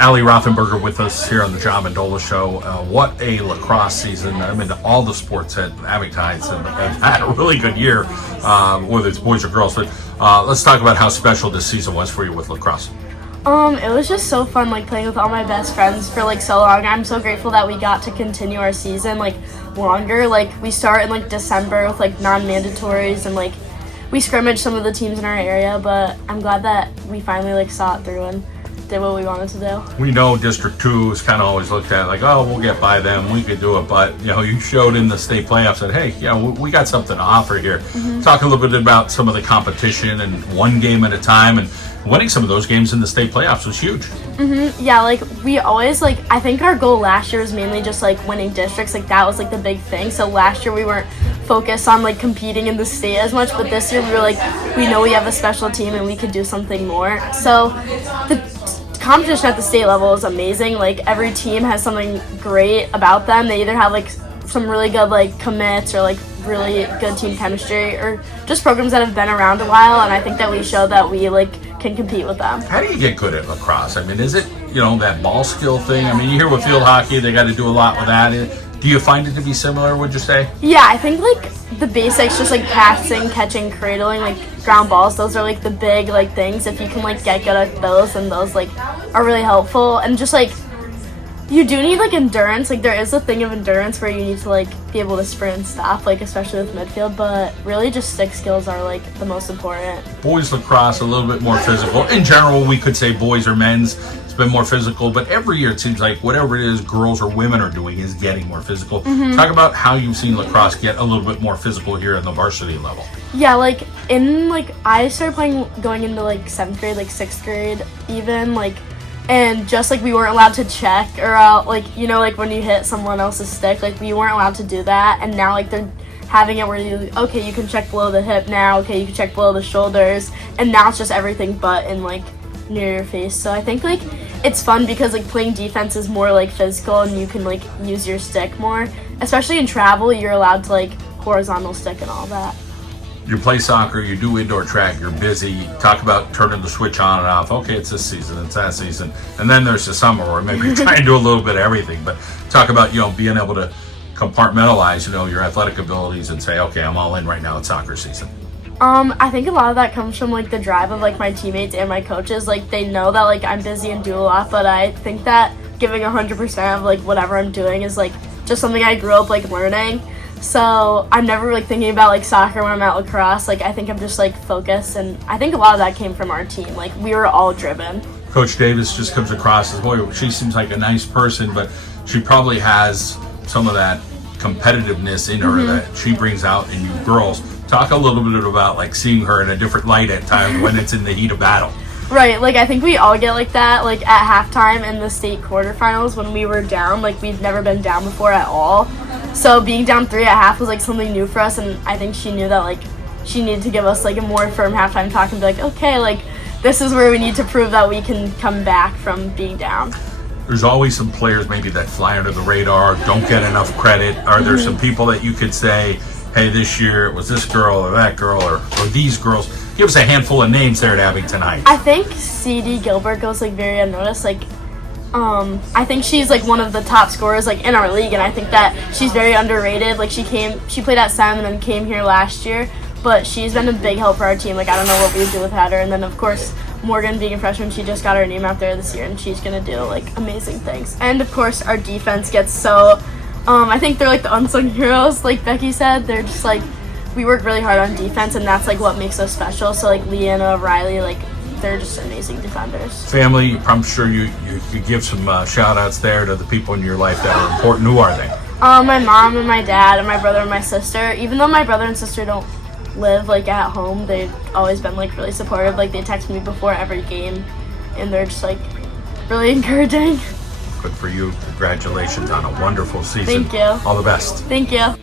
Ali Rothenberger with us here on the John Mendola Show. What a lacrosse season. I mean, all the sports at Abington Heights have had a really good year, whether it's boys or girls. But let's talk about how special this season was for you with lacrosse. It was just so fun, like, playing with all my best friends for, like, so long. I'm so grateful that we got to continue our season, like, longer. Like, we start in, like, December with, like, non-mandatories, and, like, we scrimmaged some of the teams in our area, but I'm glad that we finally, like, saw it through and did what we wanted to do. We know District 2 is kind of always looked at like, oh, we'll get by them, we could do it, but you showed in the state playoffs that, hey, we got something to offer here. Talk a little bit about some of the competition and one game at a time, and winning some of those games in the state playoffs was huge. Yeah, like, we always, like, I think our goal last year was mainly just, like, winning districts. Like, that was, like, the big thing. So last year we weren't focused on, like, competing in the state as much, but this year we were like, we know we have a special team and we could do something more. So the competition at the state level is amazing. Like, every team has something great about them. They either have, like, some really good, like, commits or, like, really good team chemistry, or just programs that have been around a while, and I think that we showed that we, like, can compete with them. How do you get good at lacrosse? I mean, is it, that ball skill thing? I mean, you hear with field hockey, they got to do a lot with that. Do you find it to be similar, would you say? Yeah, I think, like, the basics, just, like, passing, catching, cradling, like, ground balls, those are, like, the big, like, things. If you can, like, get good at those, and those, like, are really helpful. And just, like, you do need, like, endurance. Like, there is a thing of endurance where you need to, like, be able to sprint and stop, like, especially with midfield, but really just stick skills are, like, the most important. Boys lacrosse, a little bit more physical. In general, we could say boys or men's, it's been more physical, but every year it seems like whatever it is girls or women are doing is getting more physical. Talk about how you've seen lacrosse get a little bit more physical here at the varsity level. Yeah, like, I started playing going into, like, 7th grade, like, 6th grade even, like, and just, like, we weren't allowed to check or like, like, when you hit someone else's stick, like, we weren't allowed to do that. And now, like, they're having it where you can check below the hip now, you can check below the shoulders, and now it's just everything but in, like, near your face. So I think, like, it's fun because, like, playing defense is more, like, physical, and you can, like, use your stick more. Especially in travel, you're allowed to, like, horizontal stick and all that. You play soccer, you do indoor track, you're busy. Talk about turning the switch on and off. Okay, it's this season, it's that season. And then there's the summer where maybe you're trying to do a little bit of everything. But talk about, being able to compartmentalize, your athletic abilities and say, okay, I'm all in right now, it's soccer season. I think a lot of that comes from, like, the drive of, like, my teammates and my coaches. Like, they know that, like, I'm busy and do a lot, but I think that giving 100% of, like, whatever I'm doing is, like, just something I grew up, like, learning. So I'm never, like, thinking about, like, soccer when I'm at lacrosse. Like, I think I'm just, like, focused, and I think a lot of that came from our team. Like, we were all driven. Coach Davis just comes across as, boy, she seems like a nice person, but she probably has some of that competitiveness in her that she brings out in you girls. Talk a little bit about, like, seeing her in a different light at times when it's in the heat of battle. Right, like, I think we all get like that, like, at halftime in the state quarterfinals when we were down. Like, we've never been down before at all. So being down 3 at half was, like, something new for us, and I think she knew that, like, she needed to give us, like, a more firm halftime talk and be like, okay, like, this is where we need to prove that we can come back from being down. There's always some players maybe that fly under the radar, don't get enough credit. Are there some people that you could say, hey, this year it was this girl or that girl or these girls? Give us a handful of names there at Abington Heights. I think C.D. Gilbert goes, like, very unnoticed. Like, I think she's, like, one of the top scorers, like, in our league, and I think that she's very underrated. Like, she played at SEM and then came here last year, but she's been a big help for our team. Like, I don't know what we would do without her. And then, of course, Morgan, being a freshman, she just got her name out there this year, and she's going to do, like, amazing things. And, of course, our defense gets so, I think they're, like, the unsung heroes, like Becky said. They're just, like, we work really hard on defense, and that's, like, what makes us special. So, like, Leanna, Riley, like, they're just amazing defenders. Family, I'm sure you could give some shout-outs there to the people in your life that are important. Who are they? My mom and my dad and my brother and my sister. Even though my brother and sister don't live, like, at home, they've always been, like, really supportive. Like, they text me before every game, and they're just, like, really encouraging. Good for you. Congratulations on a wonderful season. Thank you. All the best. Thank you.